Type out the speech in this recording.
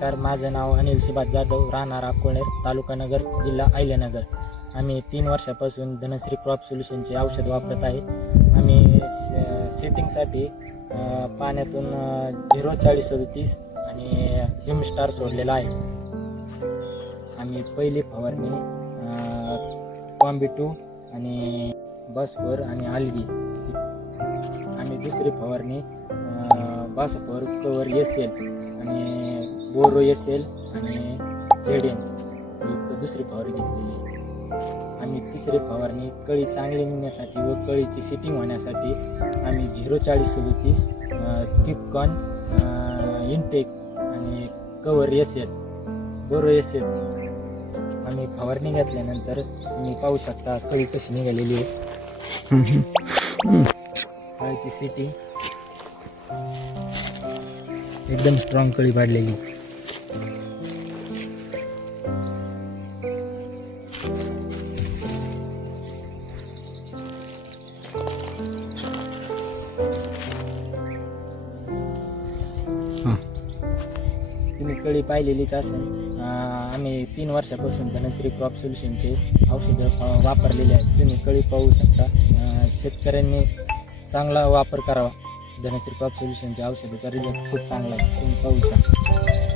नमस्कार, माझं नाव अनिल सुभाष जाधव, राहणार अकोळनेर, तालुका नगर, जिल्हा अहिल्यानगर. आम्ही 3 वर्षापासून धनश्री क्रॉप सोल्युशनचे औषध वापरत आहे. आम्ही सेटिंगसाठी पाण्यातून 04037 आणि हिमस्टार सोडलेला आहे. आम्ही पहिली फवारणी कॉम्बिटू आणि बसफोर आणि आल्गी. आम्ही दुसरी फवारणी बसफोर कवर SL आणि बोरो SL आणि ZN ही दुसरी फवारणी घेतलेली आहे. आम्ही तिसरी फवारणी कळी चांगली निघण्यासाठी व कळीची सेटिंग होण्यासाठी आम्ही 04037 किपकॉन इनटेक आणि कवर SL बोरो SL आम्ही फवारणी घेतल्यानंतर तुम्ही पाहू शकता कळी कशी निघालेली आहे. कळीची सेटिंग एकदम स्ट्रॉंग कळी पाडलेली. तुम्ही कळी पाहिलेलीच असेल. आम्ही 3 वर्षापासून धनश्री क्रॉप सोल्युशनचे औषधं वापरलेले आहेत. तुम्ही कळी पाहू शकता. शेतकऱ्यांनी चांगला वापर करावा. धनश्री क्रॉप सोल्युशनच्या औषधाचा रिझल्ट खूप चांगला आहे, तुम्ही पाहू शकता.